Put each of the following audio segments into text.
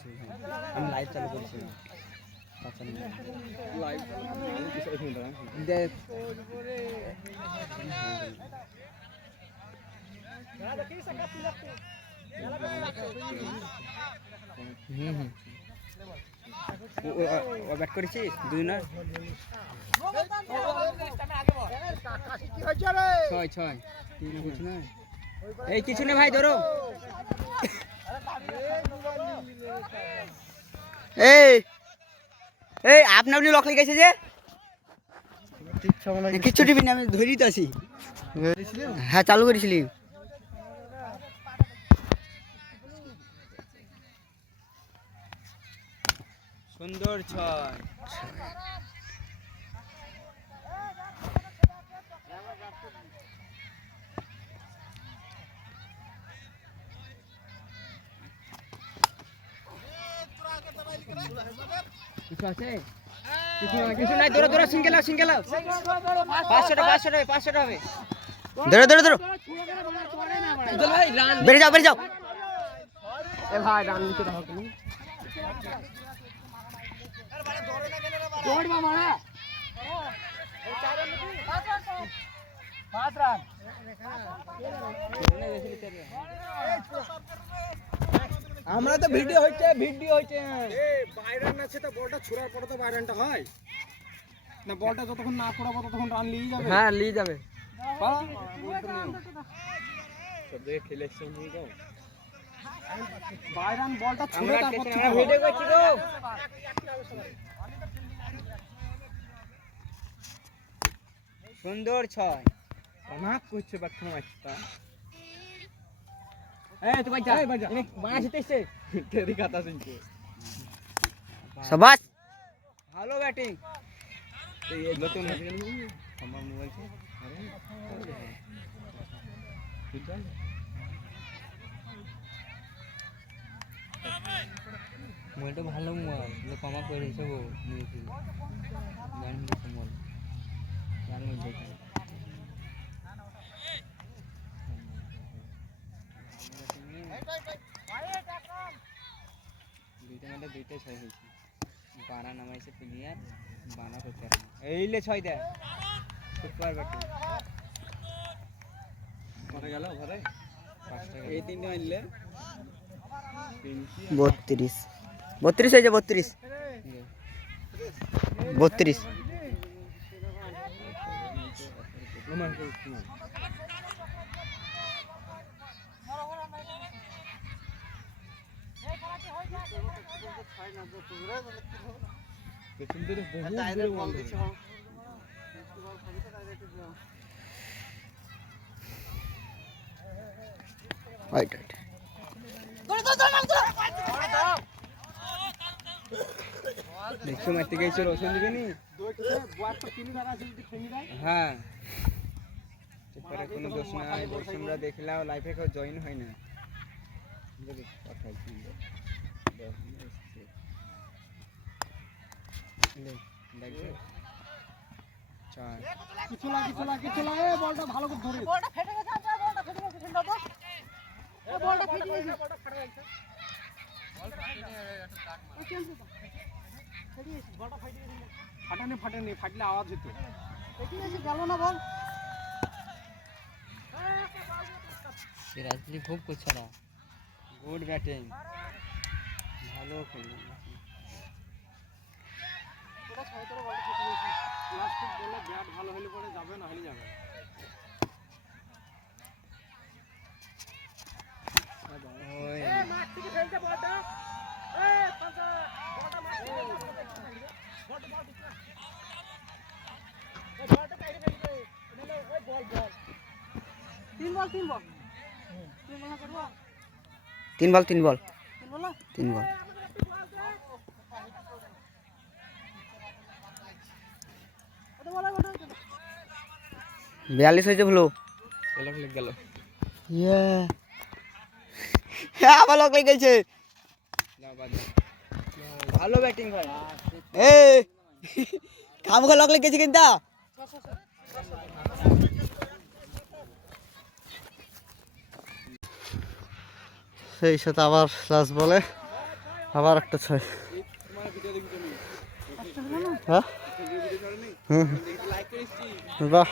করছি ভাই, আমি লাইভ চালু করছি লাইভ দেখ ও ব্যাট করেছিস দুই না ছয় ছয় তিন কিছু না এই কিছু না ভাই ধরো এই এই আপনি আপনি লক লেগেছে যে কিচ্ছু টিভি না আমি ধরি তো আছি হ্যাঁ চালু করেছিলি সুন্দর ছয় কিছু আছে কিছু নাই ধরো ধরো সিঙ্গেল আও 500 হবে ধরো ধরো ধরো বেড়ে যাও এ ভাই রান নিতে দাও তুমি দৌড়বা মারা 5 রান আমরা তো ভিডিও হইছে বাইরান আছে তো বলটা ছুড়ার পরে তো বাইরানটা হয় না বলটা যতক্ষণ না পড়াবো ততক্ষণ রান লিয়ে যাবে হ্যাঁ লিয়ে যাবে সব জায়গায় খেলেছেন নিয়ে যাও বাইরান বলটা ছুড়ে তারপর ভিডিও করছি গো সুন্দর ছয় অনাক করছে বাচ্চা মাছটা এই তুই বাজা এনে বাঁশ দিতেছে তেরি কথা শুনছে শাবাশ ভালো ব্যাটিং এই নতুন আমার মোবাইল ছে ঠিক আছে মোবাইলটা ভালো মোবাইল যে কমা করে হিসেবে নিয়েছি জানি না মোবাইল জানি দেখি দুইটাই ছয় হয়েছে বানা নামাইছে প্লেয়ার বানা করতে এইলে ছয় দেয় সুপার ব্যাটিং কত গেল ঘরে 5 টাকা এই তিনটে মারলে 32 হয়ে যায় 32 দেখছো মারতে গেছিল রসুন দিবে নি হ্যাঁ তারপরে কোনো দোষ নাই আমরা দেখলাম লাইফে কেউ জয়েন হয় না বলটা ভালো করে ধরে বলটা ফেটে গেছে বলটা ফেটে গেছে ঠান্ডা তো এই বলটা ফেটে গেছে বলটা ফেটে গেছে বলটা ফেটে গেছে ফাটানে ফাটলে আওয়াজ হতো ফেটে গেছে গেল না বল সিরাজলি খুব কুছড়া গুড ব্যাটিং ভালো খেলে ওটা ছয় করে বলটা ফেটে গেছে লাস্ট বলে ব্যাট ভালো হলে পরে যাবে না হলে যাবে ওই এ মাঠ থেকে ফেলতে বলটা এ পাঁচা বলটা মাঠ থেকে বলটা বল দিছ না ওই বলটা কাইরে ফেলবে মানে ওই বল তিন বল তিন বল বিয়াল্লিশ হয়েছে ভুলো গেল আবার লক লেগে গেছে ভালো ব্যাটিং ভাই খামখা লক লেগে গেছে কিন্তু সেই সাথে আবার লাস্ট বলে আবার একটা 6। হ্যাঁ বাহ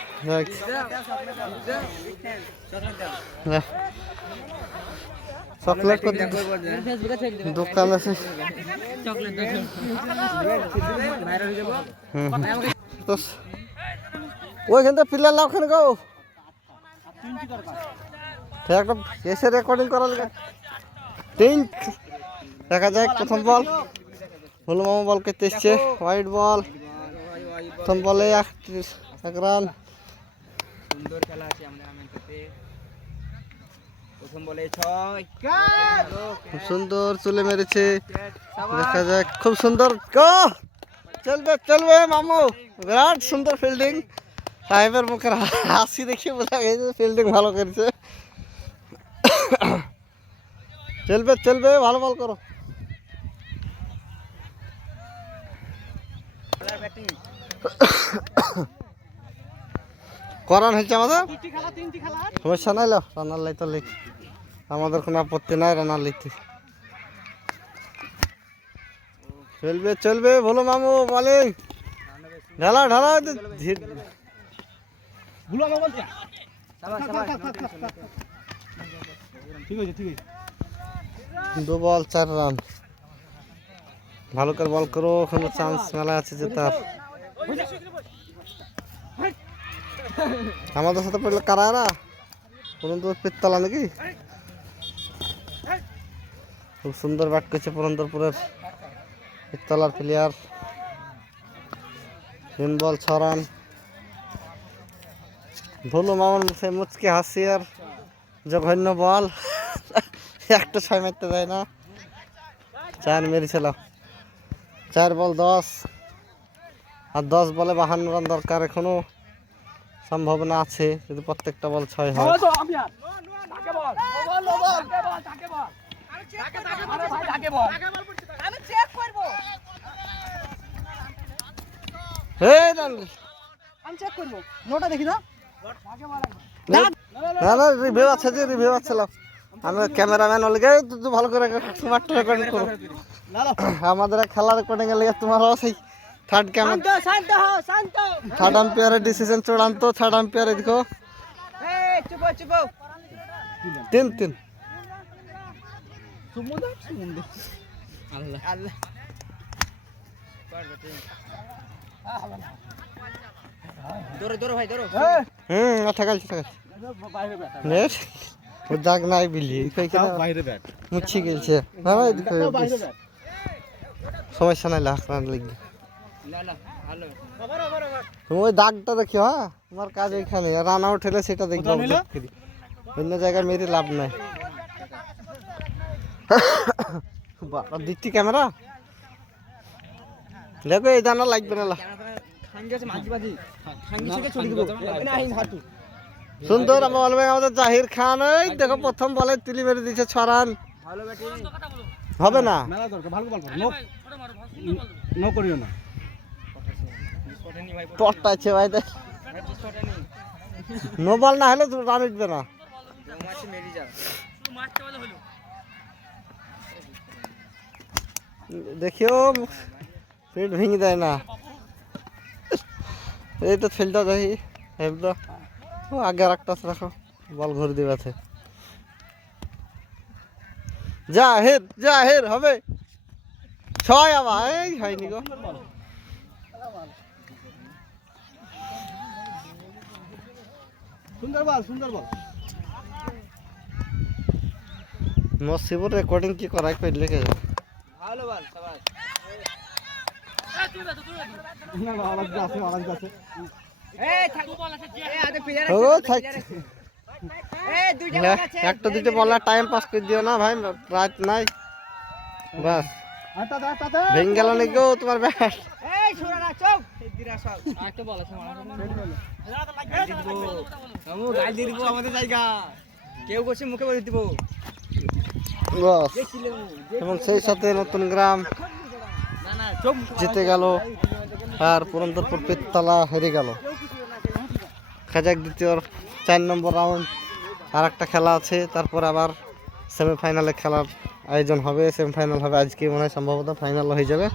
চকলেট দোকান আছে। ওইখান থেকে পিলার লাও ওখানে গো একটা এসে রেকর্ডিং করার লাগে। তিন দেখা যাক প্রথম বল হলু মামা বল করতে এসছে। হোয়াইট বল প্রথম বলে 1 রান। সুন্দর খেলা আছে আমাদের প্রথম বলে 6 খুব সুন্দর চলে মেরেছে। দেখা যাক খুব সুন্দর গো চলবে চলবে মামু বিরাট সুন্দর ফিল্ডিং। সাহেবের মুখের হাসি দেখে বোঝা গেছে ফিল্ডিং ভালো করেছে। চলবে চলবে ভালো বল করো। করান হয়েছে আমাদের সমস্যা নাই লো রানার লাই তো লিখ আমাদের কোনো আপত্তি নাই রানার লিখতে। চলবে চলবে বলো মামু বলিং ঢালা ঢালা দু বল 4 রান। ভালো করে বল করো ওখানে চান্স মেলা আছে জেতার। আমাদের সাথে পড়লে কারা পুরন্দর পিত্তলা নাকি। খুব সুন্দর ব্যাট করছে পুরন্দরপুরের পিত্তলার প্লেয়ার। 3 বল 6 রান। ভুলো মামার মুখে মুচকে হাসি আর জঘন্য বল একটা 6 মারতে যায় না। 4 মেরেছিল। 4 বল 10 আর 10 বলে 52 রান দরকার। এখনো সম্ভাবনা আছে যদি প্রত্যেকটা বল 6 হয়। না না রিভিউ আছে যে রিভিউ আছে আমি ক্যামেরাম্যান অলগে তুই ভালো করে স্মার্ট রেকর্ডিং করো। আমাদের খেলা রেকর্ডিং এর লাগে তোমার সেই থার্ড আম্পায়ারের ডিসিশন চূড়ান্ত। থার্ড আম্পায়ার দেখো 3-3 দাগ নাই বিলি মুছি গেছে সমস্যা নাই লাখ রান লিখবে। তুমি ওই দাগটা দেখিও। হ্যাঁ তোমার কাজ ওইখানে রান আউট হলে সেটা দেখবো অন্য জায়গায় মেরে লাভ নাই। দিচ্ছি ক্যামেরা দেখো এই দানা লাগবে না। সুন্দর আমাদের জাহির খান ওই দেখো প্রথম বলে তুলি মেরে দিচ্ছে 6 রান। হবে না পটাচ্ছে ভাই নো বল না হলে রান উঠবে না। দেখিও পেট ভেঙে দেয় না। এই তো ফিল্ডটা দেখি আগে আর একটা রাখো বল ঘুরে দিবে আছে। জাহের হবে 6 আবার এই হয়নি গো। সুন্দর বল নসিবুর রেকর্ডিং কি করাই কইলে কে ভালো বল শাবাশ। একটা দুটো বলার টাইম পাস করে দিও না ভাই রাত নাই বাস ভেঙে গেল নাকি গো তোমার ব্যাট। কেউ বসে মুখে বলে দিব এবং সেই সাথে নতুন গ্রাম জিতে গেল আর পুরন্দরপুর পিত্তলা হেরে গেল। খাজাক দ্বিতীয় 4 নম্বর রাউন্ড আর একটা খেলা আছে তারপর আবার সেমিফাইনালে খেলার আয়োজন হবে, সেমিফাইনাল হবে আজকে, মনে হয় সম্ভবত ফাইনাল হয়ে যাবে।